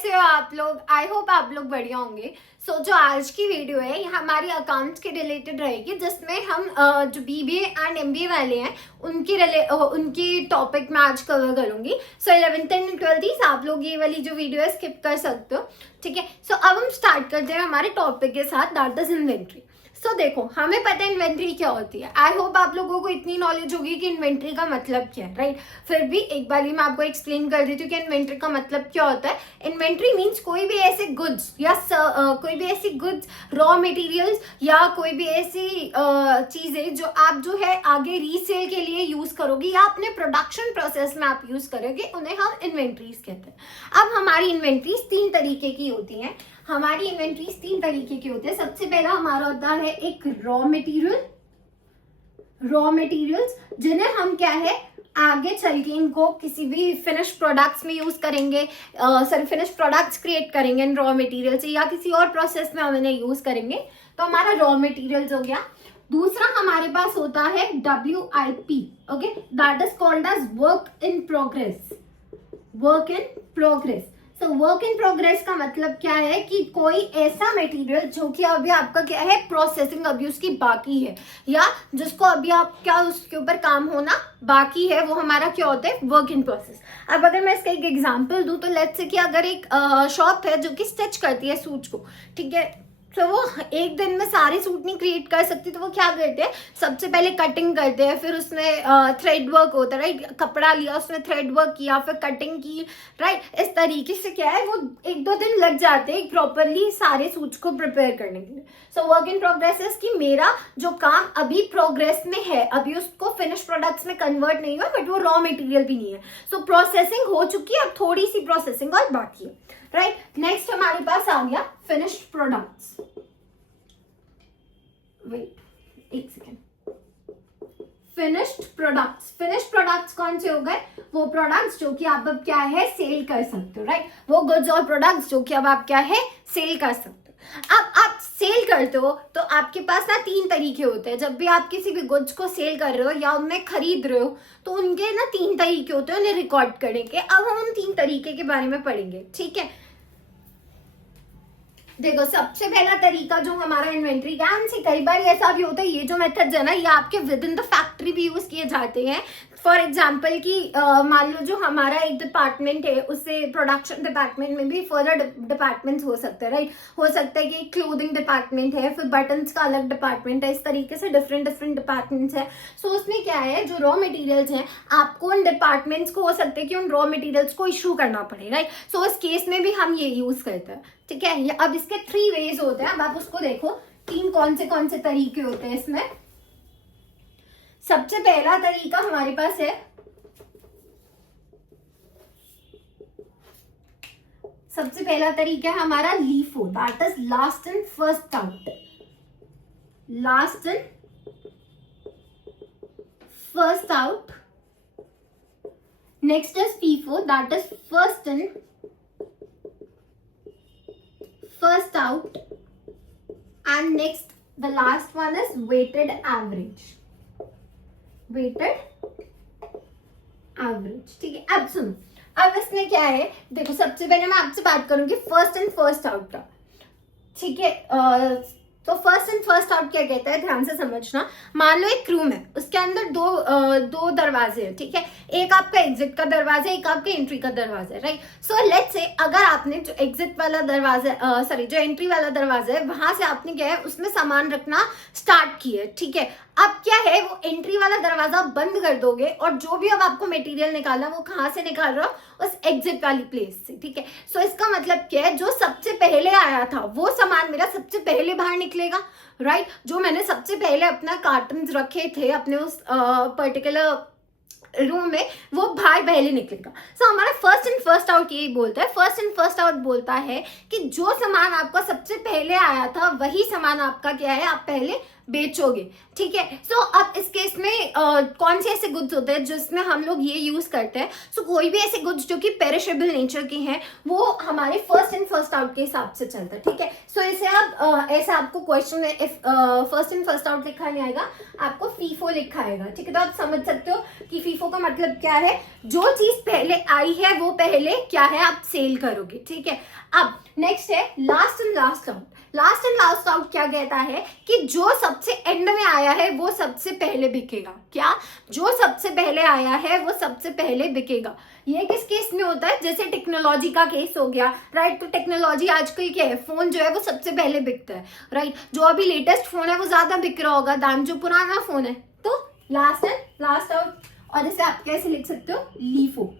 कैसे हो आप लोग? आई होप आप लोग बढ़िया होंगे। जो आज की वीडियो है ये हमारी अकाउंट्स के रिलेटेड रहेगी, जिसमें हम जो बीबीए एंड एमबीए वाले हैं उनकी टॉपिक में आज कवर करूंगी। 11th एंड 12th आप लोग ये वाली जो वीडियो है स्किप कर सकते हो, ठीक है। अब हम स्टार्ट करते हैं हमारे टॉपिक के साथ, दैट इज इन्वेंट्री। देखो, हमें पता है इन्वेंट्री क्या होती है। आई होप आप लोगों को इतनी नॉलेज होगी कि इन्वेंट्री का मतलब क्या है, राइट। फिर भी एक बार मैं आपको एक्सप्लेन कर देती हूँ कि इन्वेंट्री का मतलब क्या होता है। इन्वेंट्री मीन्स कोई भी ऐसे गुड्स या कोई भी ऐसी गुड्स, रॉ मटेरियल्स या कोई भी ऐसी चीजें जो आप जो है आगे रीसेल के लिए यूज करोगे या अपने प्रोडक्शन प्रोसेस में आप यूज करोगे, उन्हें हम इन्वेंट्रीज कहते हैं। अब हमारी इन्वेंट्रीज 3 तरीके की होती हैं। हमारी इन्वेंट्रीज 3 तरीके की होती है। सबसे पहला हमारा होता है एक रॉ मटेरियल्स, जिन्हें हम क्या है आगे चल के इनको किसी भी फिनिश प्रोडक्ट्स में यूज करेंगे, फिनिश प्रोडक्ट्स क्रिएट करेंगे इन रॉ मटेरियल से, या किसी और प्रोसेस में हम इन्हें यूज करेंगे, तो हमारा रॉ मटेरियल्स हो गया। दूसरा हमारे पास होता है WIP, okay, that is called as work in progress. Work in progress का मतलब क्या है कि कोई ऐसा मटेरियल जो कि अभी आपका क्या है प्रोसेसिंग अभी उसकी बाकी है, या जिसको अभी आप क्या उसके ऊपर काम होना बाकी है, वो हमारा क्या होता है वर्क इन प्रोसेस। अब अगर मैं इसका एक एग्जांपल दूं तो लेट्स से कि अगर एक शॉप है जो कि स्टिच करती है सूट को, ठीक है, तो वो एक दिन में सारे सूट नहीं क्रिएट कर सकती, तो वो क्या करते हैं, सबसे पहले कटिंग करते हैं, फिर उसमें थ्रेड वर्क होता है, राइट। कपड़ा लिया, उसमें थ्रेड वर्क किया, फिर कटिंग की, राइट। इस तरीके से क्या है वो 1-2 दिन लग जाते हैं प्रॉपरली सारे सूट्स को प्रिपेयर करने के लिए। वर्क इन प्रोग्रेस इज कि मेरा जो काम अभी प्रोग्रेस में है, अभी उसको फिनिश प्रोडक्ट्स में कन्वर्ट नहीं हुआ, बट वो रॉ मटेरियल भी नहीं है। प्रोसेसिंग हो चुकी है, अब थोड़ी सी प्रोसेसिंग और बाकी है, राइट। नेक्स्ट हमारे पास आ गया फिनिश्ड प्रोडक्ट्स। वेट एक सेकेंड। फिनिश्ड प्रोडक्ट्स कौन से हो गए? वो प्रोडक्ट्स जो कि आप अब क्या है सेल कर सकते हो, राइट। वो गुड्स और प्रोडक्ट्स जो कि अब आप क्या है सेल कर सकते हो। अब आप सेल करते हो तो आपके पास ना 3 तरीके होते हैं। जब भी आप किसी भी गुड्स को सेल कर रहे हो या उन्हें खरीद रहे हो तो उनके ना 3 तरीके होते हैं उन्हें रिकॉर्ड करने के। अब हम उन 3 तरीके के बारे में पढ़ेंगे, ठीक है। देखो, सबसे पहला तरीका जो हमारा इन्वेंट्री का, हमसे कई बार ऐसा भी होता है, ये जो मेथड है ना ये आपके विद इन द फैक्ट्री भी यूज किए जाते हैं। फॉर एग्जाम्पल कि मान लो जो हमारा एक डिपार्टमेंट है उससे प्रोडक्शन डिपार्टमेंट में भी फर्दर डिपार्टमेंट्स हो सकते हैं, राइट। हो सकता है कि क्लोथिंग डिपार्टमेंट है, फिर बटन्स का अलग डिपार्टमेंट है, इस तरीके से डिफरेंट डिपार्टमेंट्स है। उसमें क्या है, जो रॉ मटेरियल्स हैं आपको उन डिपार्टमेंट्स को हो सकता है कि उन रॉ मटेरियल्स को इशू करना पड़े, राइट। उस केस में भी हम ये यूज करते हैं, ठीक है। अब इसके 3 वेज होते हैं। अब आप उसको देखो 3 कौन से तरीके होते हैं इसमें। सबसे पहला तरीका हमारे पास है, सबसे पहला तरीका है हमारा LIFO, that is last in first out. Last in first out. Next is FIFO, that is first in first out, and next the last one is weighted average, ठीक है। अब सुनो, अब इसमें क्या है, देखो सबसे पहले मैं आपसे बात करूंगी फर्स्ट इन फर्स्ट आउट का, ठीक है। तो फर्स्ट इन फर्स्ट आउट क्या कहता है, ध्यान से समझना। मान लो एक रूम है, उसके अंदर दो दरवाजे हैं, ठीक है। एक आपका एग्जिट का दरवाजा है, एक आपका एंट्री का दरवाजा है, राइट। लेट्स से अगर आपने जो एग्जिट वाला दरवाजा जो एंट्री वाला दरवाजा है वहां से आपने क्या है उसमें सामान रखना स्टार्ट किया, ठीक है। अब क्या है, वो एंट्री वाला दरवाजा बंद कर दोगे और जो भी अब आपको मटेरियल निकालना वो कहाँ से निकाल रहा हो, उस एग्जिट वाली प्लेस से, ठीक है। इसका मतलब क्या है, जो सबसे पहले आया था वो सामान मेरा सबसे पहले बाहर निकलेगा, राइट। जो मैंने सबसे पहले अपना कार्टन रखे थे अपने उस पर्टिकुलर रूम में वो बाहर पहले निकलेगा। हमारा फर्स्ट इन फर्स्ट आउट यही बोलता है। फर्स्ट इन फर्स्ट आउट बोलता है कि जो सामान आपका सबसे पहले आया था वही सामान आपका क्या है आप पहले बेचोगे, ठीक है। सो अब इस केस में कौन से ऐसे गुड्स होते हैं जिसमें हम लोग ये यूज करते हैं। सो कोई भी ऐसे गुड्स जो कि पेरिशेबल नेचर के हैं वो हमारे फर्स्ट इन फर्स्ट आउट के हिसाब से चलता है, ठीक है। सो इसे आप ऐसा आपको क्वेश्चन में if first in first out लिखा नहीं आएगा, आपको फीफो लिखा आएगा, ठीक है। तो आप समझ सकते हो कि फीफो का मतलब क्या है, जो चीज पहले आई है वो पहले क्या है आप सेल करोगे, ठीक है। अब नेक्स्ट है last and last out. Last and last out क्या कहता है कि जो सबसे एंड में आया है वो सबसे पहले बिकेगा। क्या? जो सबसे पहले आया है वो सबसे पहले बिकेगा। ये किस केस में होता है? जैसे टेक्नोलॉजी का केस हो गया, राइट। तो टेक्नोलॉजी आजकल क्या है, फोन जो है वो सबसे पहले बिकता है, राइट। जो अभी लेटेस्ट फोन है वो ज्यादा बिक रहा होगा दान जो पुराना फोन है। तो लास्ट एंड लास्ट आउट, और जैसे आप कैसे लिख सकते हो, लीफो।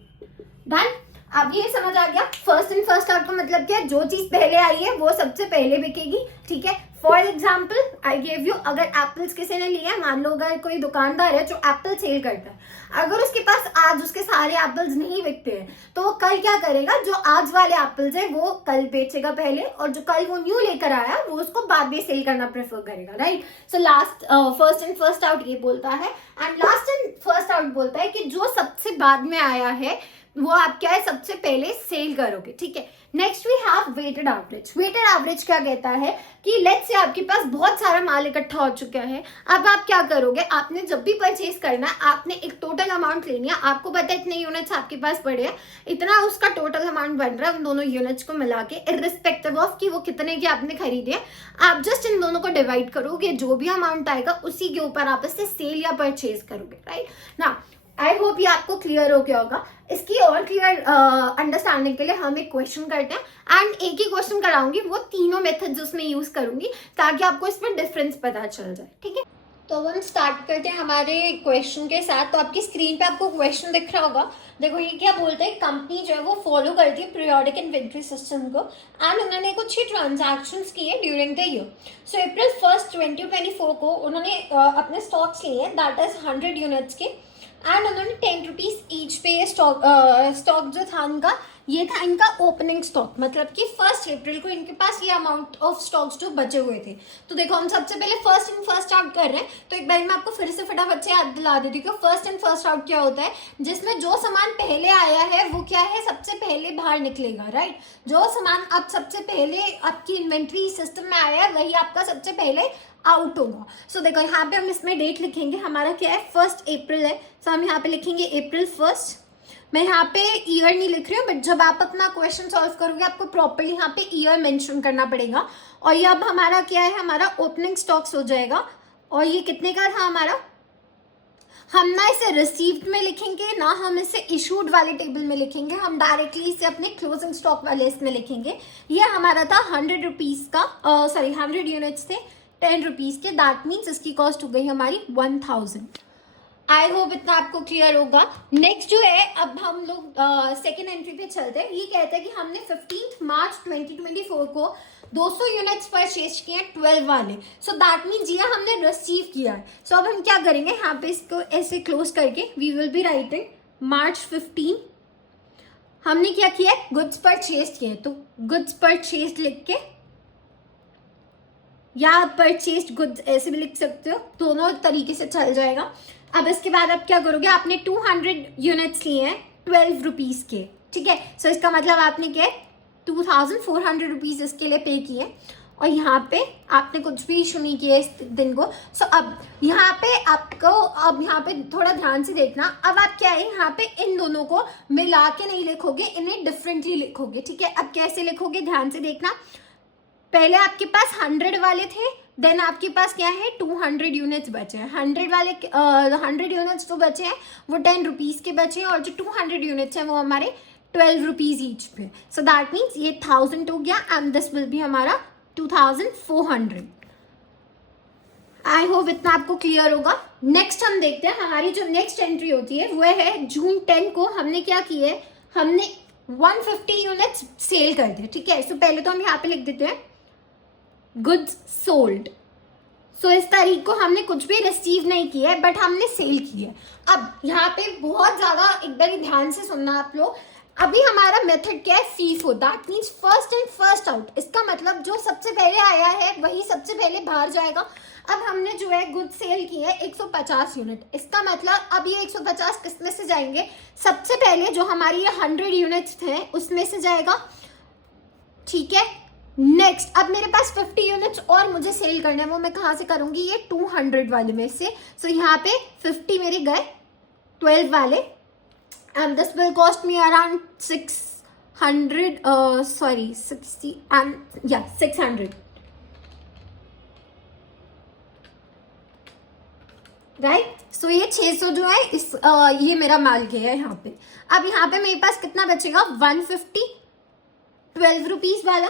डन। अब ये समझ आ गया फर्स्ट इन फर्स्ट आउट का मतलब क्या है, जो चीज पहले आई है वो सबसे पहले बिकेगी, ठीक है। For example I give you, अगर एप्पल्स किसी ने लिया, मान लो अगर कोई दुकानदार है जो एप्पल सेल करता है, अगर उसके पास आज उसके सारे एप्पल्स नहीं बिकते हैं तो वो कल क्या करेगा, जो आज वाले एप्पल्स है वो कल बेचेगा पहले, और जो कल वो न्यू लेकर आया वो उसको बाद में सेल करना प्रेफर करेगा, right. So last first in first out ये बोलता है, and last in first out बोलता है कि जो सबसे बाद में आया है वो आप क्या है सबसे पहले सेल करोगे, ठीक है। Next we have weighted average. Weighted average क्या कहता है कि लेट्स से आपके पास बहुत सारा माल इकट्ठा हो चुका है, अब आप क्या करोगे, आपने जब भी परचेज करना है आपने एक टोटल अमाउंट लेनी है, आपको पता है इतने यूनिट्स आपके पास पड़े हैं, इतना उसका टोटल अमाउंट बन रहा है उन दोनों यूनिट्स को मिला के, इररिस्पेक्टिव ऑफ कि वो कितने के आपने खरीदे हैं, आप जस्ट इन दोनों को डिवाइड करोगे, जो भी अमाउंट आएगा उसी के ऊपर आप इससे सेल या परचेज करोगे, राइट ना। आई होप ये आपको क्लियर हो गया होगा। इसकी और क्लियर अंडरस्टैंडिंग के लिए हम एक क्वेश्चन करते हैं, एंड एक ही क्वेश्चन कराऊंगी, वो तीनों मेथड्स उसमें यूज करूंगी ताकि आपको इसमें डिफरेंस पता चल जाए, ठीक है। तो अब हम स्टार्ट करते हैं हमारे क्वेश्चन के साथ। तो आपकी स्क्रीन पे आपको क्वेश्चन दिख रहा होगा, देखो ये क्या बोलते हैं, कंपनी जो है वो फॉलो करती है पीरियोडिक इन्वेंट्री सिस्टम को, एंड उन्होंने कुछ ही ट्रांजैक्शंस किए ड्यूरिंग द ईयर। सो अप्रैल 1, 2024 को उन्होंने अपने स्टॉक्स लिए, दैट इज 100 यूनिट्स के, एंड उन्होंने 10 रुपीज ईच पे स्टॉक जो था उनका, ये था इनका ओपनिंग स्टॉक, मतलब कि 1 अप्रैल को इनके पास ये अमाउंट ऑफ स्टॉक्स जो बचे हुए थे। तो देखो हम सबसे पहले फर्स्ट इन फर्स्ट आउट कर रहे हैं, तो एक बार मैं आपको फिर से फटाफट से याद दिला देती हूँ कि फर्स्ट इन फर्स्ट आउट क्या होता है, जिसमें जो सामान पहले आया है वो क्या है सबसे पहले बाहर निकलेगा, राइट। जो सामान अब सबसे पहले आपकी इन्वेंट्री सिस्टम में आया है वही आपका सबसे पहले आउट होगा। सो देखो यहाँ पे हम इसमें डेट लिखेंगे, हमारा क्या है 1 अप्रैल है, सो हम यहाँ पे लिखेंगे अप्रैल 1। मैं यहाँ पे ईयर नहीं लिख रही हूँ, बट जब आप अपना क्वेश्चन सॉल्व करोगे आपको प्रॉपर्ली यहाँ पे ईयर मेंशन करना पड़ेगा। और ये अब हमारा क्या है, हमारा ओपनिंग स्टॉक्स हो जाएगा, और ये कितने का था हमारा, हम ना इसे रिसीव्ड में लिखेंगे ना हम इसे इशूड वाले टेबल में लिखेंगे, हम डायरेक्टली इसे अपने क्लोजिंग स्टॉक वाले इसमें लिखेंगे। ये हमारा था 100 रुपीज का, 100 यूनिट्स थे 10 रुपीज के, दैट मीन्स इसकी कॉस्ट हो गई हमारी 1000। आई होप इतना आपको क्लियर होगा। नेक्स्ट जो है, अब हम लोग सेकेंड एंट्री पे चलते हैं। ये कहते हैं कि हमने 15 मार्च 2024 को 200 यूनिट्स परचेज किए हैं 12 वाले, सो दैट मीन्स ये हमने रिसीव किया है। सो अब हम क्या करेंगे, यहाँ पे इसको ऐसे क्लोज करके वी विल बी राइटिंग मार्च 15 हमने क्या किया है, गुड्स परचेज किए, तो गुड्स परचेज लिख के या परचेज गुड्स ऐसे भी लिख सकते हो, दोनों तरीके से चल जाएगा। अब इसके बाद आप क्या करोगे, आपने 200 यूनिट्स लिए हैं 12 रुपीज के, ठीक है। सो इसका मतलब आपने क्या 2400 रुपीज इसके लिए पे किए, और यहाँ पे आपने कुछ भी इशू नहीं किया इस दिन को। सो अब यहाँ पे आपको, अब यहाँ पे थोड़ा ध्यान से देखना, अब आप क्या है यहाँ पे इन दोनों को मिला के नहीं लिखोगे, इन्हें डिफरेंटली लिखोगे, ठीक है। अब कैसे लिखोगे ध्यान से देखना, पहले आपके पास 100 वाले थे, देन आपके पास क्या है 200 यूनिट्स बचे हैं, 100 यूनिट्स जो बचे हैं वो 10 रुपीज के बचे हैं, और जो 200 यूनिट्स हैं वो हमारे 12 रुपीज ईच पे। सो दैट मीन्स ये 1000 हो गया, एंड दिस विल बी हमारा 2400। आई होप इतना आपको क्लियर होगा। नेक्स्ट हम देखते हैं, हमारी जो नेक्स्ट एंट्री होती है वो है जून 10 को हमने क्या किया है, हमने 150 यूनिट्स सेल कर दिए, ठीक है। सो पहले तो हम यहाँ पे लिख देते हैं गुड्स सोल्ड। सो इस तारीख को हमने कुछ भी रिसीव नहीं किया है, बट हमने सेल किया है। अब यहाँ पे बहुत ज्यादा एक बार ध्यान से सुनना आप लोग, अभी हमारा मेथड क्या है, FIFO, that means first in first out. इसका मतलब जो सबसे पहले आया है वही सबसे पहले बाहर जाएगा। अब हमने जो है गुड सेल की है 150 यूनिट, इसका मतलब अब ये 150 किस में से जाएंगे, सबसे पहले जो हमारी ये 100 यूनिट्स थे उसमें से जाएगा, ठीक है। नेक्स्ट अब मेरे पास 50 यूनिट्स और मुझे सेल करने हैं, वो मैं कहाँ से करूंगी, ये 200 वाले में से। सो यहाँ पे 50 मेरे गए 12 वाले, and this will cost me around 600 right. So ये 600 जो है इस ये मेरा माल गया है यहाँ पे। अब यहाँ पे मेरे पास कितना बचेगा, 150 12 रुपीज वाला,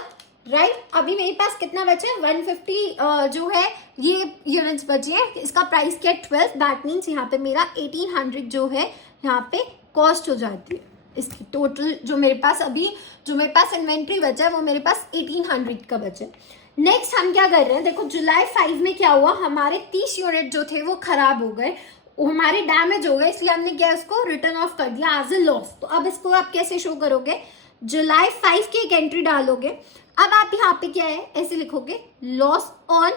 राइट। अभी मेरे पास कितना बचे, 150 जो है ये यूनिट्स बचे हैं, इसका प्राइस क्या है 12, दैट मीन्स यहाँ पे मेरा 1800 जो है यहाँ पे कॉस्ट हो जाती है इसकी। टोटल जो मेरे पास इन्वेंट्री बचा है वो मेरे पास 1800 का बचा है। नेक्स्ट हम क्या कर रहे हैं, देखो जुलाई 5 में क्या हुआ, हमारे 30 यूनिट जो थे वो खराब हो गए, वो हमारे डैमेज हो गए, इसलिए हमने क्या उसको रिटर्न ऑफ कर दिया एज ए लॉस। तो अब इसको आप कैसे शो करोगे, जुलाई 5 की एक एंट्री डालोगे। अब आप यहाँ पे क्या है ऐसे लिखोगे, loss on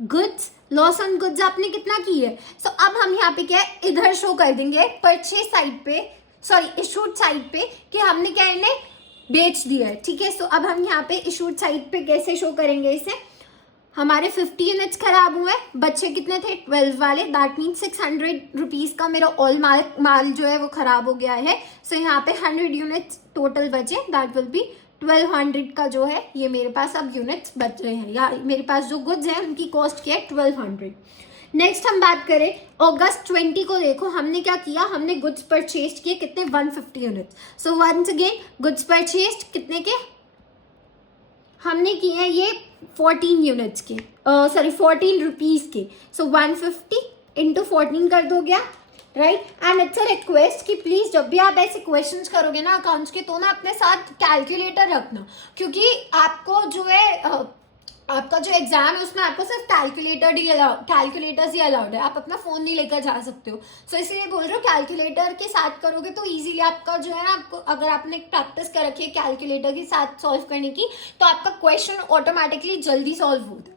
goods, loss on goods आपने कितना की है। सो अब हम यहाँ पे क्या है इधर शो कर देंगे परचेज साइड पे, सॉरी इशूड साइड पे, कि हमने क्या इन्हें बेच दिया है, ठीक है। सो अब हम यहाँ पे इशूड साइड पे कैसे शो करेंगे इसे, हमारे 50 यूनिट्स खराब हुए, बच्चे कितने थे 12 वाले, दैट मीन 600 रुपीज का मेरा ऑल माल जो है वो खराब हो गया है। सो यहाँ पे 100 यूनिट्स टोटल बचे, दैट विल बी 1200 का जो है ये मेरे पास अब यूनिट्स बच रहे हैं, या मेरे पास जो गुड्स हैं उनकी कॉस्ट क्या है 1200। नेक्स्ट हम बात करें अगस्त 20 को, देखो हमने क्या किया, हमने गुड्स परचेज किए कितने 150 units. So once again goods purchase कितने के हमने किए हैं, ये 14 यूनिट्स के, सॉरी 14 रुपीज के। सो 150 इंटू 14 कर दो गया, right. And it's a request कि प्लीज जब भी आप ऐसे क्वेश्चंस करोगे ना अकाउंट्स के, तो ना अपने साथ कैलकुलेटर रखना, क्योंकि आपको जो है आपका जो एग्जाम है उसमें आपको सिर्फ कैलकुलेटर्स ही अलाउड है, आप अपना फोन नहीं लेकर जा सकते हो। सो इसलिए बोल रहे हो कैलकुलेटर के साथ करोगे तो इजीली आपका जो है ना, आपको अगर आपने प्रैक्टिस कर रखी है कैलकुलेटर के साथ सॉल्व करने की, तो आपका क्वेश्चन ऑटोमेटिकली जल्दी सॉल्व होता है।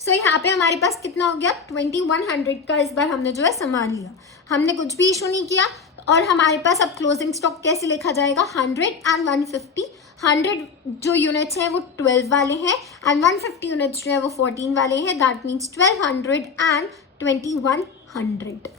सो यहाँ पे हमारे पास कितना हो गया 2100 का इस बार हमने जो है सामान लिया, हमने कुछ भी इशू नहीं किया। और हमारे पास अब क्लोजिंग स्टॉक कैसे लिखा जाएगा, 100 एंड 150। 100 जो यूनिट्स हैं वो 12 वाले हैं एंड 150 यूनिट्स जो है वो 14 वाले हैं, that means 1200 and 2100।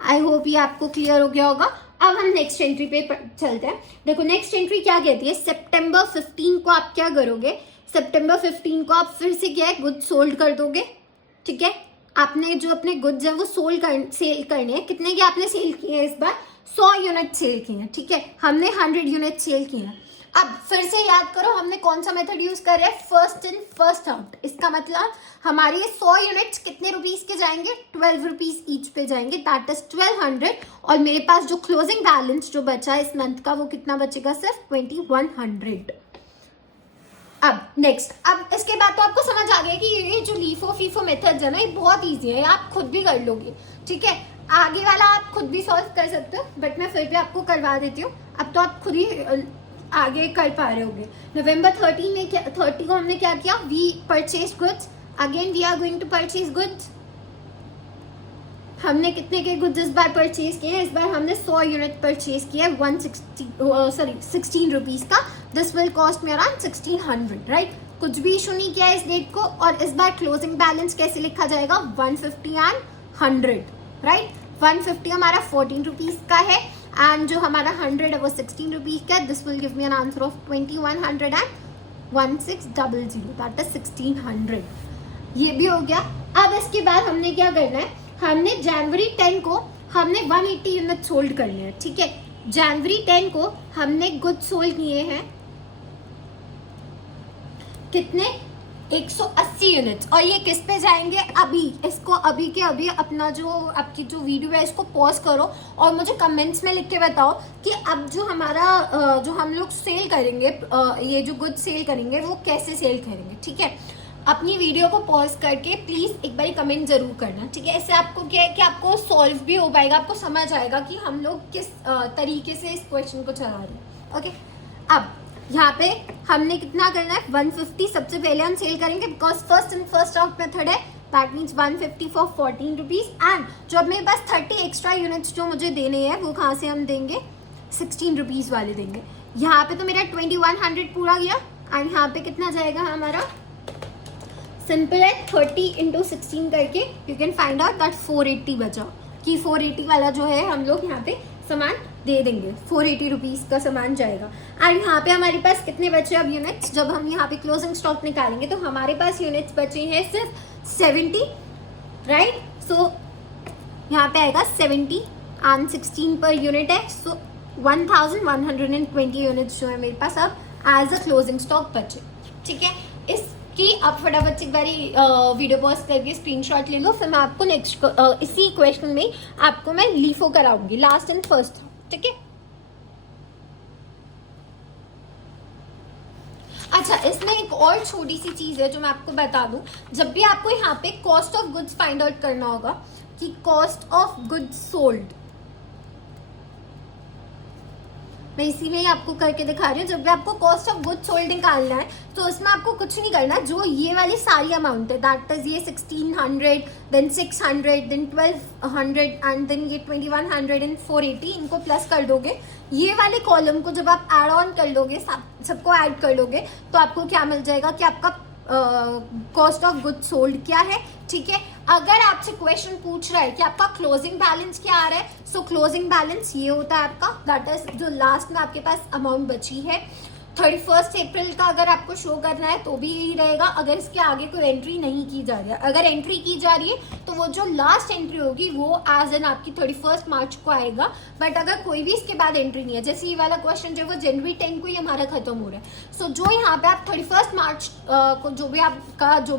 I hope ये आपको क्लियर हो गया होगा। अब हम नेक्स्ट एंट्री पे चलते हैं। देखो नेक्स्ट एंट्री क्या कहती है, सितंबर 15 को आप क्या करोगे, सितंबर 15 को आप फिर से क्या है गुड्स सोल्ड कर दोगे, ठीक है। आपने जो अपने गुड्स हैं वो सेल करने हैं, कितने के आपने सेल किए हैं इस बार 100 यूनिट सेल किए हैं, ठीक है। हमने 100 यूनिट सेल किए हैं। अब फिर से याद करो हमने कौन सा मेथड यूज कर रहे हैं, फर्स्ट इन फर्स्ट आउट। इसका मतलब हमारे ये 100 यूनिट्स कितने रुपीज के जाएंगे, 12 रुपीज ईच पे जाएंगे, दैट इज 1200। और मेरे पास जो क्लोजिंग बैलेंस जो बचा है इस मंथ का वो कितना बचेगा, सिर्फ 2100। अब नेक्स्ट, अब इसके बाद तो आपको समझ आ गया कि ये जो लीफो फीफो मेथड है ना ये बहुत इजी है, आप खुद भी कर लोगे, ठीक है। आगे वाला आप खुद भी सॉल्व कर सकते हो, बट मैं फिर भी आपको करवा देती हूँ। अब तो आप खुद ही आगे कर पा रहे होगे। नवंबर 30 को हमने क्या किया, we purchase goods, again we are going to purchase goods. हमने कितने के गुड्स इस बार परचेज किए हैं, इस बार हमने 100 यूनिट परचेज किया है 16 रुपीज का। This will cost me around 1600, right. कुछ भी इशू नहीं किया इस डेट को। और इस बार क्लोजिंग बैलेंस कैसे लिखा जाएगा, 150 एंड 100, राइट। 150 हमारा 14 रुपीज का है एंड जो हमारा 100 है वो 16 रुपीज का है। This will give me an answer of 2100 and 1600, that is 1600। ये भी हो गया। अब इसके बाद हमने क्या करना है, हमने जनवरी 10 को हमने 180 यूनिट सोल्ड करने हैं, ठीक है। जनवरी 10 को हमने गुड्स सोल्ड किए हैं कितने, 180 यूनिट्स। और ये किस पे जाएंगे, अभी इसको अभी के अभी अपना जो आपकी जो वीडियो है इसको पॉज करो और मुझे कमेंट्स में लिख के बताओ कि अब जो हमारा जो हम लोग सेल करेंगे, ये जो गुड्स सेल करेंगे वो कैसे सेल करेंगे, ठीक है। अपनी वीडियो को पॉज करके प्लीज एक बार कमेंट जरूर करना, ठीक है। इससे आपको क्या है कि आपको सॉल्व भी हो पाएगा, आपको समझ आएगा कि हम लोग किस तरीके से इस क्वेश्चन को चला रहे हैं। ओके, अब यहाँ पे हमने कितना करना है, 150 सबसे पहले हम सेल करेंगे because first in first out method है। That means 150 for 14 rupees. And जो अब मेरे पास 30 एक्स्ट्रा यूनिट्स जो मुझे देने हैं वो कहाँ से हम देंगे, 16 रुपीज वाले देंगे। यहाँ पे तो मेरा 2100 पूरा गया एंड यहाँ पे कितना जाएगा हमारा, सिंपल है 30 इंटू 16 करके you can find out that 480 बचा, कि 480 वाला जो है हम लोग यहाँ पे सामान दे देंगे, 480 रुपीज का सामान जाएगा। एंड यहाँ पे हमारे पास कितने बचे अब यूनिट्स, जब हम यहाँ पे क्लोजिंग स्टॉक निकालेंगे तो हमारे पास यूनिट्स बचे हैं सिर्फ 70, राइट। सो यहाँ पे आएगा 70 एंड 16 पर यूनिट है, सो 1120 यूनिट्स जो है मेरे पास अब एज अ क्लोजिंग स्टॉक बचे, ठीक है। इसकी आप फटाफट से एक बारी वीडियो पॉज करके स्क्रीनशॉट ले लो, फिर मैं आपको नेक्स्ट इसी क्वेश्चन में आपको मैं लीफो कराऊंगी, लास्ट एंड फर्स्ट, ठीक है। अच्छा, इसमें एक और छोटी सी चीज है जो मैं आपको बता दूं, जब भी आपको यहाँ पे cost of goods find out करना होगा कि कॉस्ट ऑफ गुड्स सोल्ड, मैं इसी में ही आपको करके दिखा रही हूँ। जब भी आपको कॉस्ट ऑफ गुड्स सोल्ड निकालना है तो उसमें आपको कुछ नहीं करना, जो ये वाली सारी अमाउंट है दैट इज ये 1600 देन 600 देन 1200 एंड देन ये 2100 एंड 480, इनको प्लस कर दोगे। ये वाले कॉलम को जब आप ऐड ऑन कर लोगे, सबको ऐड कर लोगे तो आपको क्या मिल जाएगा कि आपका कॉस्ट ऑफ गुड्स सोल्ड क्या है, ठीक है। अगर आपसे क्वेश्चन पूछ रहा है कि आपका क्लोजिंग बैलेंस क्या आ रहा है, सो क्लोजिंग बैलेंस ये होता है आपका, दैट इज जो लास्ट में आपके पास अमाउंट बची है। 31 अप्रैल का अगर आपको शो करना है तो भी यही रहेगा, अगर इसके आगे कोई एंट्री नहीं की जा रही है। अगर एंट्री की जा रही है तो वो जो लास्ट एंट्री होगी वो एज एन आपकी 31 मार्च को आएगा। बट अगर कोई भी इसके बाद एंट्री नहीं है, जैसे ये वाला क्वेश्चन जो है वो जनवरी 10 को ही हमारा खत्म हो रहा है, सो जो यहाँ पे आप 31 मार्च को जो भी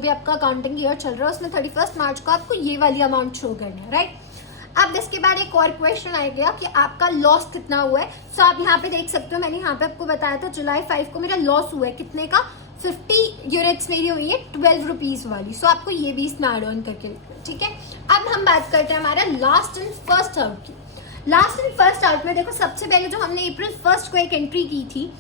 आपका अकाउंटिंग ईयर चल रहा है उसमें 31 मार्च को आपको ये वाली अमाउंट शो करना है, राइट। अब इसके बाद एक और क्वेश्चन आ गया कि आपका लॉस कितना हुआ है। सो आप यहाँ पे देख सकते हो, मैंने यहाँ पे आपको बताया था जुलाई 5 को मेरा लॉस हुआ है कितने का, 50 यूनिट्स मेरी हुई है 12 रुपीज वाली। सो आपको ये भी इसमें ऐड ऑन करके लिखना है, ठीक है। अब हम बात करते हैं हमारा लास्ट एंड फर्स्ट आउट की। लास्ट एंड फर्स्ट आउट में देखो, सबसे पहले जो हमने अप्रैल 1 को एक एंट्री की थी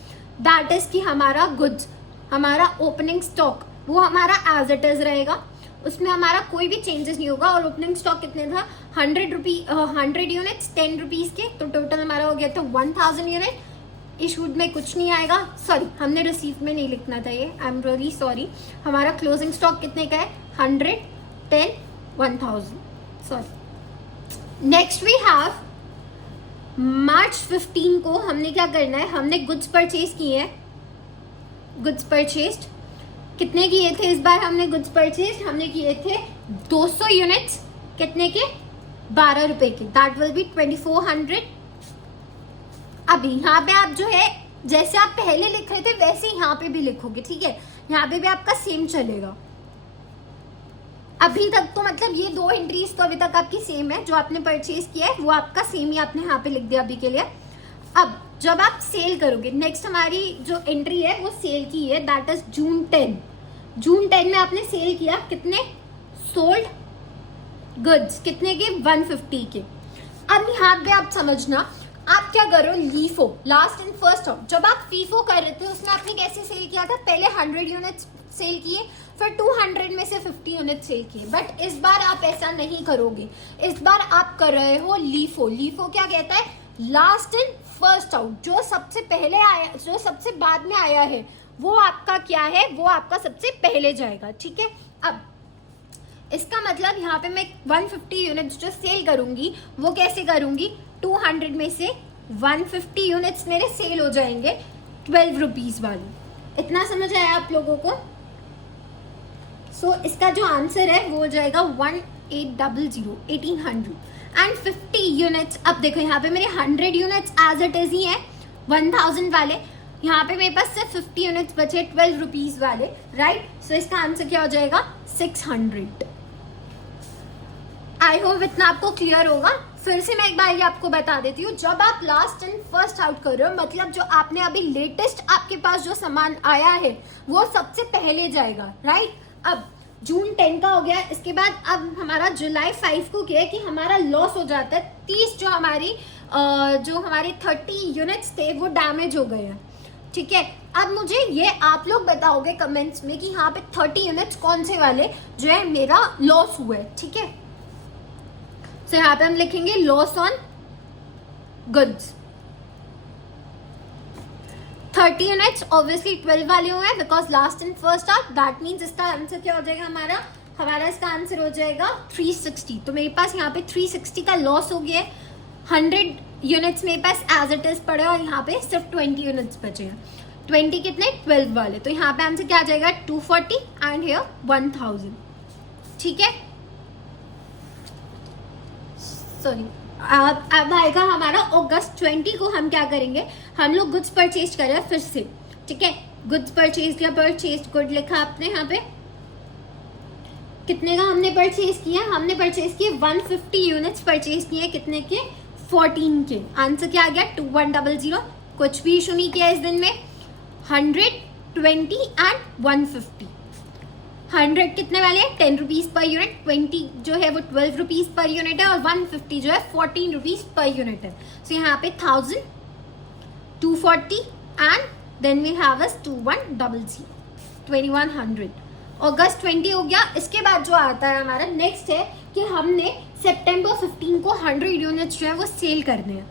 दैट इज कि हमारा गुड्स, हमारा ओपनिंग स्टॉक वो हमारा एज इट इज रहेगा, उसमें हमारा कोई भी चेंजेस नहीं होगा। और ओपनिंग स्टॉक कितने था, 100 यूनिट्स 10 रुपीज के, तो टोटल हमारा हो गया था 1000 यूनिट। इशूड में कुछ नहीं आएगा, सॉरी हमने रिसीव में नहीं लिखना था ये, आई एम रियली सॉरी। हमारा क्लोजिंग स्टॉक कितने का है, 100 10 1000, सॉरी। नेक्स्ट वी हैव मार्च 15 को हमने क्या करना है, हमने गुड्स परचेज किए हैं। गुड्स परचेज्ड कितने किए थे इस बार हमने गुड्स परचेज, हमने किए थे 200 यूनिट्स, कितने के, 12 रुपए के, दैट विल बी 2400। अभी यहाँ पे आप जो है जैसे आप पहले लिख रहे थे वैसे यहाँ पे भी लिखोगे, ठीक है। यहाँ पे भी आपका सेम चलेगा। अभी तक तो मतलब ये दो एंट्रीज तो अभी तक आपकी सेम है, जो आपने परचेज किया है वो आपका सेम ही आपने यहाँ पे लिख दिया अभी के लिए। अब जब आप सेल करोगे, नेक्स्ट हमारी जो एंट्री है वो सेल की है, दैट इज जून 10। जून 10 में आपने सेल किया कितने, सोल्ड गुड्स कितने के, 150 के। अब यहाँ पे आप समझना, आप क्या करो, LIFO last and first out. जब आप फीफो कर रहे थे उसमें आपने कैसे सेल किया था, पहले 100 यूनिट्स सेल किए, फिर 200 में से 50 यूनिट सेल किए। बट इस बार आप ऐसा नहीं करोगे, इस बार आप कर रहे हो लीफो। लीफो क्या कहता है, लास्ट एंड फर्स्ट आउट। जो सबसे पहले आया, जो सबसे बाद में आया है वो आपका क्या है, वो आपका सबसे पहले जाएगा, ठीक है। अब इसका मतलब यहाँ पे मैं 150 यूनिट्स जो सेल करूंगी वो कैसे करूंगी, 200 में से 150 यूनिट्स मेरे सेल हो जाएंगे 12 रुपीज वाली। इतना समझ आया आप लोगों को। सो इसका जो आंसर है वो हो जाएगा 1800 एंड 50 यूनिट्स। अब देखो यहाँ पे मेरे 100 यूनिट्स एज इट इज ही है 1000 वाले, यहाँ पे मेरे पास सिर्फ 50 यूनिट्स बचे 12 रुपीज वाले, राइट। सो इसका आंसर क्या हो जाएगा, 600। आई होप इतना आपको क्लियर होगा। फिर से मैं एक बार ये आपको बता देती हूँ, जब आप लास्ट एंड फर्स्ट आउट कर रहे हो मतलब जो आपने अभी लेटेस्ट आपके पास जो सामान आया है वो सबसे पहले जाएगा, राइट। अब जून 10 का हो गया, इसके बाद अब हमारा जुलाई 5 को क्या है कि हमारा लॉस हो जाता है। 30 जो हमारे 30 यूनिट्स थे वो डैमेज हो गए हैं, ठीक है। अब मुझे ये आप लोग बताओगे कमेंट्स में कि यहाँ पे 30 यूनिट्स कौन से वाले जो है मेरा लॉस हुए, ठीक है। सो यहाँ पे हम लिखेंगे loss on goods. 30 units obviously 12 वाले हुए हैं because last and first are, that means इसका आंसर क्या हो जाएगा हमारा इसका आंसर हो जाएगा 360। तो मेरे पास यहाँ पे 360 का लॉस हो गया है। 100 यूनिट्स मेरे पास एज इट इज पड़े और यहाँ पे सिर्फ 20 यूनिट्स बचे हैं। 20 कितने? 12 वाले। तो यहाँ पे आंसर क्या आ जाएगा 240 एंड हियर 1000, ठीक है। सॉरी, अब आएगा हमारा अगस्त 20 को। हम क्या करेंगे, हम लोग गुड्स परचेज कर रहे हैं फिर से, ठीक है। गुड्स परचेज या परचेज गुड लिखा आपने यहाँ पे, कितने का हमने परचेज किया? हमने परचेज किए 150 यूनिट्स परचेज किए, कितने के? 14 के। आंसर क्या आ गया 2100। कुछ भी इशू नहीं किया इस दिन में। 100, 20 एंड 150। 100 कितने वाले हैं? 10 रुपीज पर यूनिट। 20 जो है वो 12 रुपीज पर यूनिट है और 150 जो है 14 रुपीज पर यूनिट है। सो यहाँ पे 1000, 240 and then we have us 2100, 2100। अगस्त 20 हो गया। इसके बाद जो आता है हमारा नेक्स्ट है कि हमने सितंबर 15 को 100 यूनिट्स जो है वो सेल करने हैं।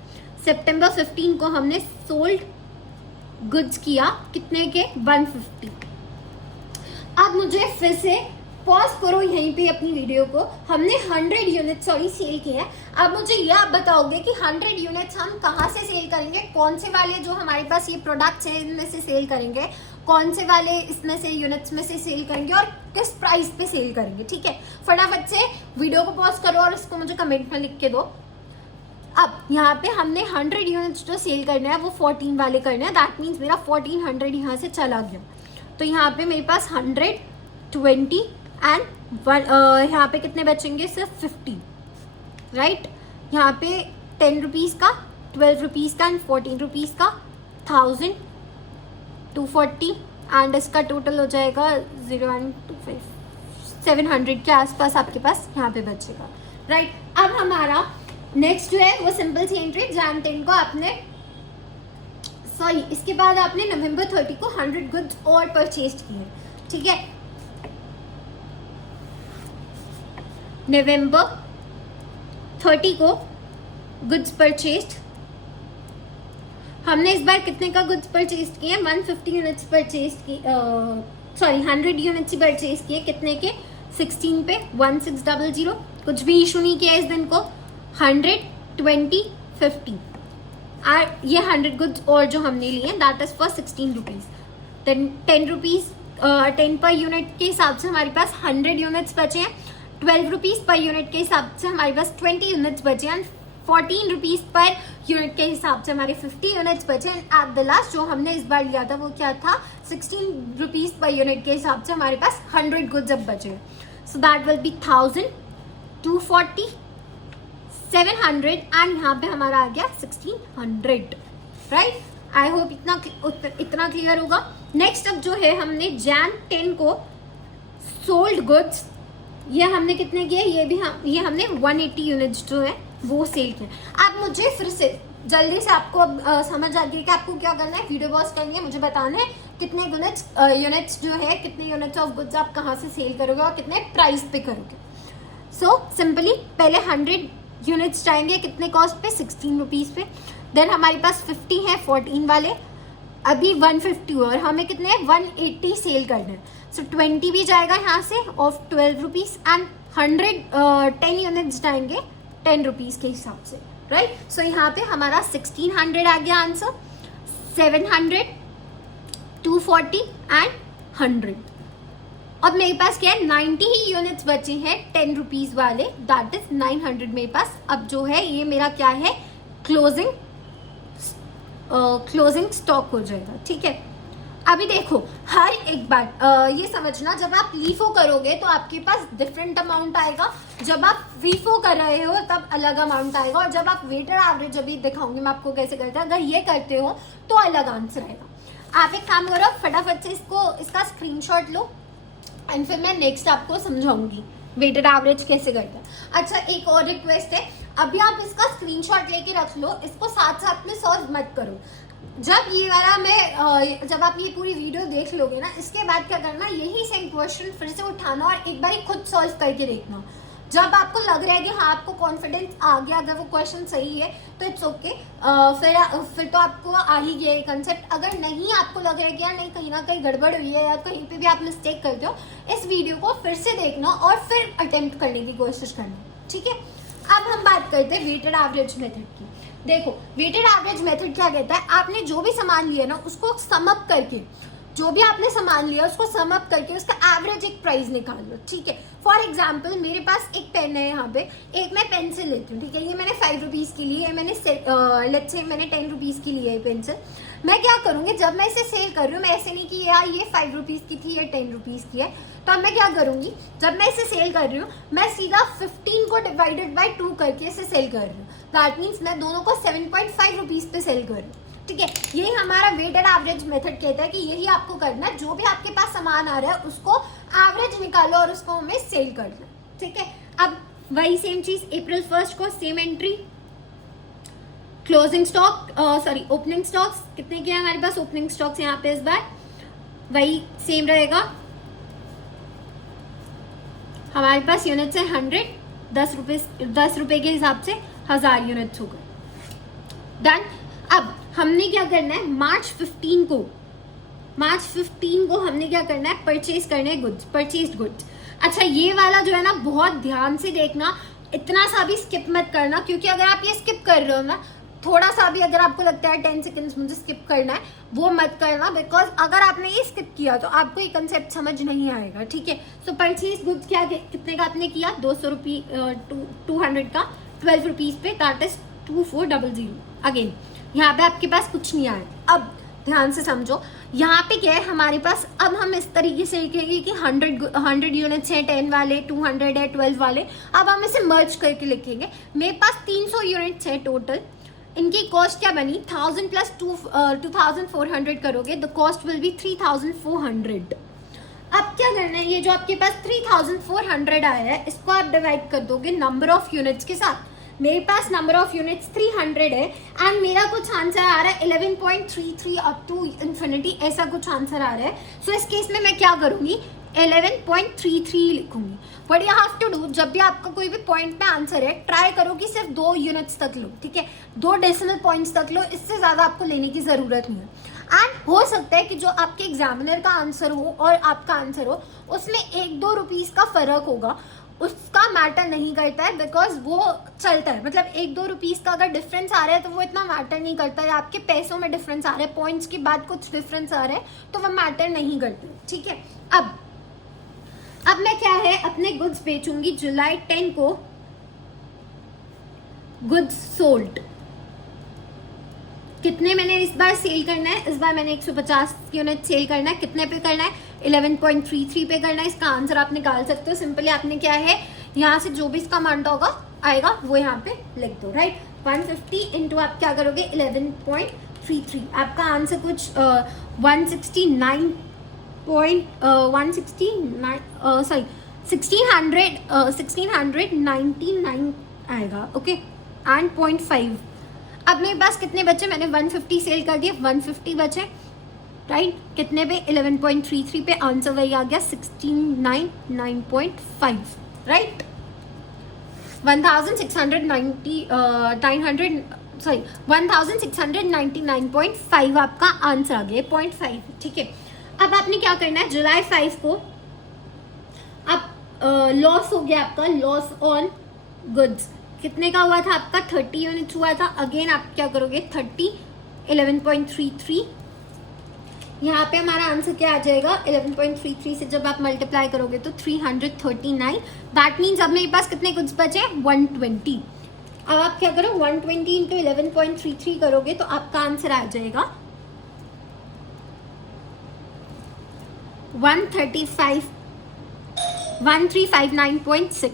सितंबर 15 को हमने सोल्ड गुड्स किया, कितने के? 150। अब मुझे फिर से पॉज करो यहीं पे अपनी वीडियो को। हमने 100 यूनिट्स सेल किए हैं। अब मुझे ये आप बताओगे कि 100 यूनिट्स हम कहाँ से सेल करेंगे, कौन से वाले जो हमारे पास ये प्रोडक्ट्स हैं इनमें से सेल करेंगे, कौन से वाले इसमें से यूनिट्स में से सेल करेंगे और किस प्राइस पे सेल करेंगे, ठीक है। फटाफट से वीडियो को पॉज करो और इसको मुझे कमेंट में लिख के दो। अब यहाँ पे हमने 100 यूनिट्स जो सेल करना है वो 14 वाले करने हैं। दैट मीन्स मेरा 1400 यहाँ से चला गया। तो यहाँ पे मेरे पास 100, 20 एंड यहाँ पे कितने बचेंगे? सिर्फ 50, राइट। यहाँ पे 10 रुपीज़ का, 12 रुपीज़ का एंड 14 रुपीज़ का, 1000, 240 एंड इसका टोटल हो जाएगा 0.25, 700 के आसपास आपके पास यहाँ पे बचेगा, राइट। अब हमारा नेक्स्ट जो है वो सिंपल सी एंट्री जैन 10 को आपने इसके बाद आपने नवंबर 30 को 100 गुड्स और परचेज किए, ठीक है। नवंबर 30 को गुड्स परचेज्ड हमने इस बार कितने का गुड्स परचेज किए? 150 यूनिट्स परचेज की, 100 यूनिट्स परचेज किए, कितने के? 16 पे 1600। कुछ भी इशू नहीं किया इस दिन को। 100, 20, 50 और ये 100 गुड्स और जो हमने लिए that is for 16 rupees. Then 10 rupees 10 per unit के हिसाब से हमारे पास 100 यूनिट्स बचे हैं। 12 रुपीज पर यूनिट के हिसाब से हमारे पास 20 यूनिट्स बचे हैं। 14 रुपीज पर यूनिट के हिसाब से हमारे 50 यूनिट्स बचे एंड एट द लास्ट जो हमने इस बार लिया था वो क्या था? 16 रुपीज पर यूनिट के हिसाब से हमारे पास 100 गुड्स अब बचे। So that will B 1000, 240, 700 and यहाँ पे हमारा आ गया 1600, राइट। आई होप इतना क्लियर होगा। नेक्स्ट अब जो है हमने जैन 10 को सोल्ड गुड्स ये हमने कितने किए? ये हमने 180 यूनिट्स जो है वो सेल किए। अब मुझे फिर से जल्दी से आपको अब समझ आ गई कि आपको क्या करना है। वीडियो पॉज करेंगे, मुझे बताना है कितने यूनिट्स जो है, कितने यूनिट्स ऑफ गुड्स आप कहाँ से सेल करोगे और कितने प्राइस पे करोगे। सो सिंपली पहले 100 यूनिट्स जाएंगे कितने कॉस्ट पे? 16 रुपीज पे। देन हमारे पास 50 है 14 वाले, अभी 150 और हमें कितने 180 सेल करने हैं। सो 20 भी जाएगा यहाँ से ऑफ 12 रुपीज एंड 10 यूनिट्स जाएंगे 10 रुपीज के हिसाब से, राइट। सो यहाँ पे हमारा 1600 आ गया आंसर, 700, 240 एंड 100। अब मेरे पास क्या है? 90 ही यूनिट्स बचे हैं 10 रुपीज वाले, दैट इज 900 मेरे पास। अब जो है ये मेरा क्या है? क्लोजिंग स्टॉक हो जाएगा, ठीक है। अभी देखो हर एक बात ये समझना, जब आप लीफो करोगे तो आपके पास डिफरेंट अमाउंट आएगा, जब आप वीफो कर रहे हो तब अलग अमाउंट आएगा, और जब आप वेटेड एवरेज अभी दिखाऊंगी मैं आपको कैसे करते हैं, अगर ये करते हो तो अलग आंसर आएगा। आप एक काम करो, फटाफट से इसका स्क्रीनशॉट लो एंड फिर मैं नेक्स्ट आपको समझाऊंगी वेटेड एवरेज कैसे करते हैं। अच्छा, एक और रिक्वेस्ट है, अभी आप इसका स्क्रीनशॉट लेके रख लो, इसको साथ साथ में सॉल्व मत करो। जब ये वाला मैं जब आप ये पूरी वीडियो देख लोगे ना, इसके बाद क्या करना, यही सेम क्वेश्चन फिर से उठाना और एक बार खुद सॉल्व करके देखना। जब आपको लग रहा है कि हाँ आपको कॉन्फिडेंस आ गया, अगर वो क्वेश्चन सही है तो इट्स ओके, फिर तो आपको आ ही गया ये कंसेप्ट। अगर नहीं आपको लग रहा है कि यार नहीं कहीं ना कहीं गड़बड़ हुई है या कहीं पे भी आप मिस्टेक करते हो, इस वीडियो को फिर से देखना और फिर अटेम्प्ट करने की कोशिश करना, ठीक है। अब हम बात करते हैं वेटेड एवरेज मेथड की। देखो, वेटेड एवरेज मेथड क्या कहता है, आपने जो भी सामान लिया ना उसको सम अप करके, जो भी आपने सामान लिया उसको सम अप करके उसका एवरेज एक प्राइस निकाल लो, ठीक है। फॉर एग्जाम्पल मेरे पास एक पेन है, यहाँ पे एक मैं पेंसिल लेती हूँ, ठीक है। ये मैंने 5 रुपीज़ की ली है, मैंने लेट्स से मैंने 10 रुपीज़ की ली है पेंसिल। मैं क्या करूँगी, जब मैं इसे सेल कर रही हूँ, मैं ऐसे नहीं कि यार ये 5 रुपीज़ की थी या 10 रुपीज़ की है, तो अब मैं क्या करूँगी, जब मैं इसे सेल कर रही हूँ मैं सीधा 15 को डिवाइडेड बाई 2 करके इसे सेल कर रही हूँ। दैट मीन्स मैं दोनों को 7.5 रुपीज़ पे सेल कर रही हूँ, ठीक है। यही हमारा वेटेड एवरेज मेथड कहता है कि यही आपको करना है, जो भी आपके पास सामान आ रहा है उसको एवरेज निकालो और उसको हमें सेल कर लो, ठीक है। अब वही सेम चीज अप्रैल 1 को same entry, closing stock opening stocks कितने के हैं हमारे पास, ओपनिंग स्टॉक्स यहाँ पे इस बार वही सेम रहेगा हमारे पास। यूनिट्स है 100, 10 रुपए के हिसाब से 1000 यूनिट्स हो गए, डन। अब हमने क्या करना है, मार्च 15 को हमने क्या करना है, परचेज करने गुड्स, परचेज्ड गुड्स। अच्छा, ये वाला जो है ना बहुत ध्यान से देखना, इतना सा भी स्किप मत करना, क्योंकि अगर आप ये स्किप कर रहे हो ना, थोड़ा सा भी अगर आपको लगता है 10 सेकंड्स मुझे स्किप करना है, वो मत करना, बिकॉज अगर आपने ये स्किप किया तो आपको ये कंसेप्ट समझ नहीं आएगा, ठीक है। सो परचेज गुड्स क्या कितने का आपने किया, 200 रुपये 200 का 12 रुपीज पे, दैट इज 2400। अगेन यहाँ पे आपके पास कुछ नहीं आया। अब ध्यान से समझो, यहाँ पे क्या है हमारे पास, अब हम इस तरीके से लिखेंगे कि 100 यूनिट्स हैं, 10 वाले, 200 है, 12 वाले। अब हम इसे मर्ज करके लिखेंगे। मेरे पास 300 यूनिट्स हैं टोटल, इनकी कॉस्ट क्या बनी, 1000 प्लस 2400 करोगे, द कॉस्ट विल बी 3400। अब क्या करना है, ये जो आपके पास 3400 आया है, इसको आप डिवाइड कर दोगे नंबर ऑफ यूनिट्स के साथ। मेरे पास नंबर ऑफ यूनिट्स 300 है एंड मेरा कुछ आंसर आ रहा है 11.33 अप टू इन्फिनिटी, ऐसा कुछ आंसर आ रहा है। सो इस केस में मैं क्या करूंगी, 11.33 लिखूंगी। But you have to do, जब भी आपका कोई भी पॉइंट में आंसर है, ट्राई करो कि सिर्फ 2 यूनिट्स तक लो, ठीक है, 2 डेसिमल पॉइंट्स तक लो, इससे ज्यादा आपको लेने की जरूरत नहीं है। एंड हो सकता है कि जो आपके एग्जामिनर का आंसर हो और आपका आंसर हो, उसमें 1-2 रुपीज का फर्क होगा, उसका मैटर नहीं करता है, बिकॉज वो चलता है, मतलब 1-2 रुपीज का अगर डिफरेंस आ रहा है तो वो इतना मैटर नहीं करता है। आपके पैसों में डिफरेंस आ रहा है, पॉइंट्स के बाद कुछ डिफरेंस आ रहा है, तो वो मैटर नहीं करते, ठीक है। अब मैं क्या है, अपने गुड्स बेचूंगी जुलाई 10 को, गुड्स सोल्ड। कितने मैंने इस बार सेल करना है, इस बार मैंने 150 यूनिट सेल करना है। कितने पे करना है, 11.33 पे करना है। इसका आंसर आप निकाल सकते हो, सिंपली आपने क्या है, यहाँ से जो भी इसका अमाउंट होगा आएगा वो यहाँ पे लिख दो, राइट। 150 इंटू आप क्या करोगे 11.33, आपका आंसर कुछ 1699 आएगा, ओके, एंड 0.5। अब मेरे पास कितने बचे, मैंने 150 सेल कर दिए, 150 बचे, राइट। कितने पे, 11.33 पे, आंसर वही आ गया 1699.5, राइट। 1699.5 आपका आंसर आ गया, 0.5, ठीक है। अब आपने क्या करना है, जुलाई 5 को अब लॉस हो गया आपका, लॉस ऑन गुड्स कितने का हुआ था आपका, 30 यूनिट्स हुआ था। अगेन आप क्या करोगे, 30 11.33, यहाँ पे हमारा आंसर क्या आ जाएगा, 11.33 से जब आप मल्टीप्लाई करोगे तो 339। दैट मीन्स अब मेरे पास कितने गुड्स बचे, 120। अब आप क्या करो, 120 इंटू 11.33 करोगे तो आपका आंसर आ जाएगा 1359.6।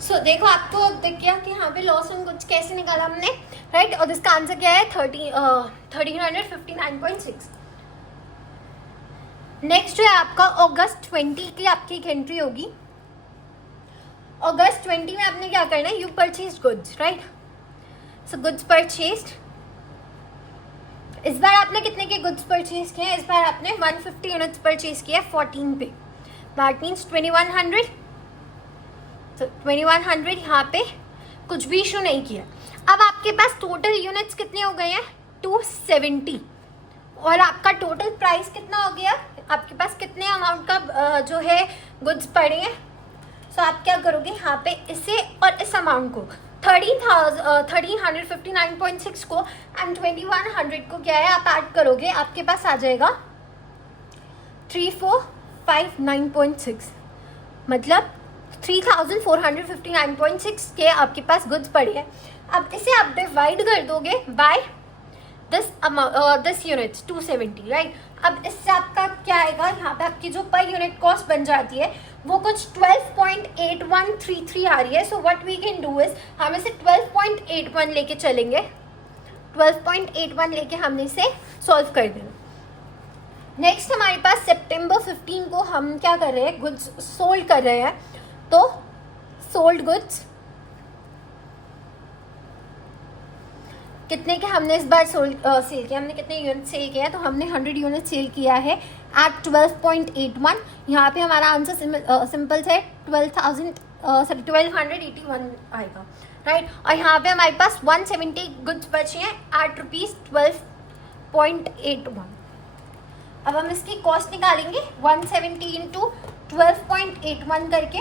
सो देखो, आपको दिख गया कि यहाँ पे लॉस ऑन गुड्स कैसे निकाला हमने, राइट। और इसका आंसर क्या है, 1359.6। नेक्स्ट जो है आपका अगस्त 20 की आपकी एक एंट्री होगी। अगस्त 20 में आपने क्या करना है, you purchase goods, right. So goods purchased, इस बार आपने कितने के गुड्स परचेज किए हैं? इस बार आपने 150 यूनिट्स परचेज किया है 14 पे, दैट मीन्स 2100। तो 2100 यहाँ पे कुछ भी इशू नहीं किया। अब आपके पास टोटल यूनिट्स कितने हो गए हैं? 270। और आपका टोटल प्राइस कितना हो गया? आपके पास कितने अमाउंट का जो है गुड्स पड़े हैं? सो आप क्या करोगे यहाँ पे, इसे और इस अमाउंट को 1359.6 को एंड 2100 को क्या है आप ऐड करोगे, आपके पास आ जाएगा 3459.6, मतलब 3459.6 के आपके पास गुड्स पड़े हैं। अब इसे आप डिवाइड कर दोगे बाय दिस यूनिट्स 270, राइट। अब इससे आपका क्या आएगा, यहाँ पे आपकी जो पर यूनिट कॉस्ट बन जाती है वो कुछ 12.8133 आ रही है। So what we can do is, हम इसे 12.81 लेके चलेंगे, 12.81 लेके हमने इसे सॉल्व कर देना। नेक्स्ट हमारे पास सितंबर 15 को हम क्या कर रहे हैं, गुड्स सोल्ड कर रहे हैं। तो सोल्ड गुड्स कितने के हमने इस बार सेल किया, हमने कितने यूनिट सेल किया है? तो हमने 100 यूनिट सेल किया है एट 12.81। यहाँ पे हमारा आंसर सिंपल है 1281 आएगा, राइट। और यहाँ पे हमारे पास 170 गुड्स बचे हैं एट ₹12.81। अब हम इसकी कॉस्ट निकालेंगे, 170 इंटू 12.81 करके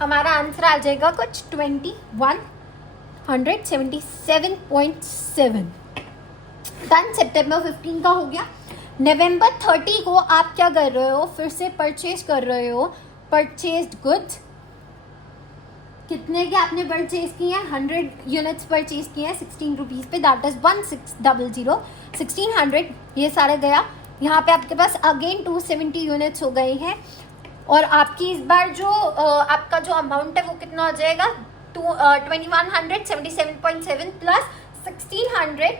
हमारा आंसर आ जाएगा कुछ 2177.7। डन, सितंबर 15 का हो गया। नवंबर 30 को आप क्या कर रहे हो, फिर से परचेज कर रहे हो, परचेज्ड गुड्स कितने के आपने परचेज किए हैं? 100 यूनिट्स परचेज किए हैं 16 रुपीज़ पे, दैट इज 1600 1600 ये सारे गया। यहाँ पे आपके पास अगेन 270 यूनिट्स हो गए हैं। और आपकी इस बार जो आपका जो अमाउंट है वो कितना हो जाएगा, 2177.7 plus 1600,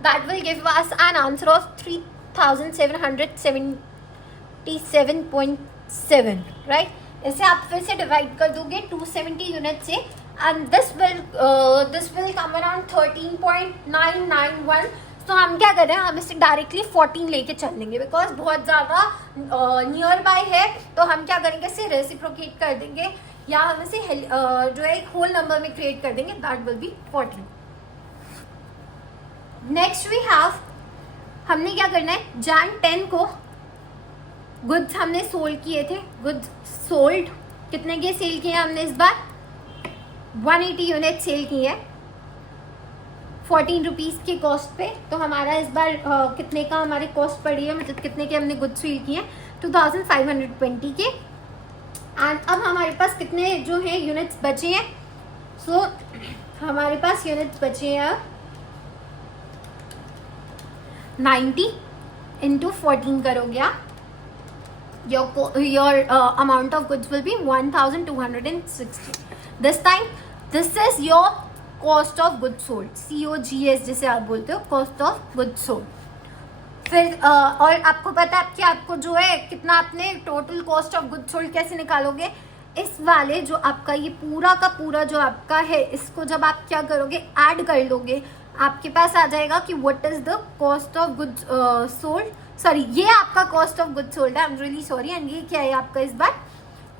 that will give us an answer of 3777.7, right। इसे आप फिर से डिवाइड कर दोगे 270 यूनिट से and this will come around 13.991। तो हम क्या कर रहे हैं, हम इसे डायरेक्टली 14 लेके चल लेंगे बिकॉज बहुत ज़्यादा नियर बाय है। तो हम क्या करेंगे, इसे रेसिप्रोकेट कर देंगे या हम इसे जो है एक होल नंबर में क्रिएट कर देंगे, that will be 14। Next we have, हमने क्या करना है, Jan 10 को गुड्स हमने सोल्ड किए थे, गुड्स सोल्ड कितने के सेल किए हमने इस बार? 180 यूनिट सेल किए हैं 14 रुपीज़ के कॉस्ट पे। तो हमारा इस बार कितने का हमारे कॉस्ट पड़ी है, मतलब कितने के हमने गुड्स सेल किए हैं? 2520 के। एंड अब हमारे पास कितने जो है यूनिट्स बचे हैं? सो हमारे पास यूनिट्स बचे हैं 90 इंटू 14 करोगे आप, your amount of goods will be 1260. This time this is your cost of goods sold, COGS जिसे आप बोलते हो, cost of goods sold। फिर और आपको पता है कि आपको जो है कितना आपने total cost of goods sold कैसे निकालोगे, इस वाले जो आपका ये पूरा का पूरा जो आपका है, इसको जब आप क्या करोगे, ऐड कर लोगे, आपके पास आ जाएगा कि what is the cost of goods sold. Sorry, ये आपका कॉस्ट ऑफ गुड्स सोल्ड है, I am really sorry. And ये क्या है आपका इस बार,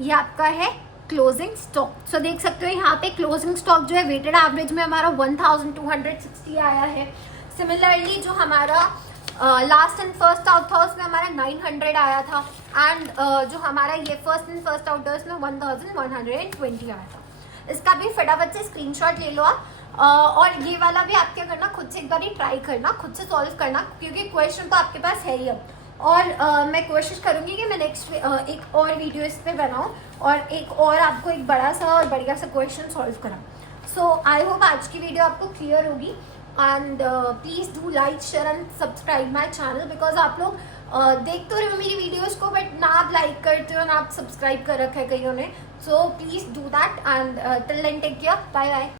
ये आपका है क्लोजिंग स्टॉक। सो देख सकते हो यहाँ पे क्लोजिंग स्टॉक जो है वेटेड एवरेज में हमारा 1260 आया है। सिमिलरली जो हमारा लास्ट एंड फर्स्ट आउट था उसमें हमारा 900 आया था। एंड जो हमारा ये फर्स्ट एंड फर्स्ट आउट है उसमें 1120 आया था। इसका भी फटाफट से स्क्रीनशॉट ले लो आप। और ये वाला भी आप क्या करना, खुद से एक बार ही ट्राई करना, खुद से सॉल्व करना, क्योंकि क्वेश्चन तो आपके पास है ही अब। और मैं कोशिश करूँगी कि मैं नेक्स्ट एक और वीडियो इस पर बनाऊँ और एक और आपको एक बड़ा सा और बढ़िया सा क्वेश्चन सॉल्व कराऊँ। सो आई होप आज की वीडियो आपको क्लियर होगी। And please do like, share and subscribe my channel, because आप लोग देख तो रहे हो मेरी वीडियोज़ को, बट ना आप लाइक करते हो ना आप सब्सक्राइब कर रखा है कईयों ने। So please do that and till then take care, bye bye.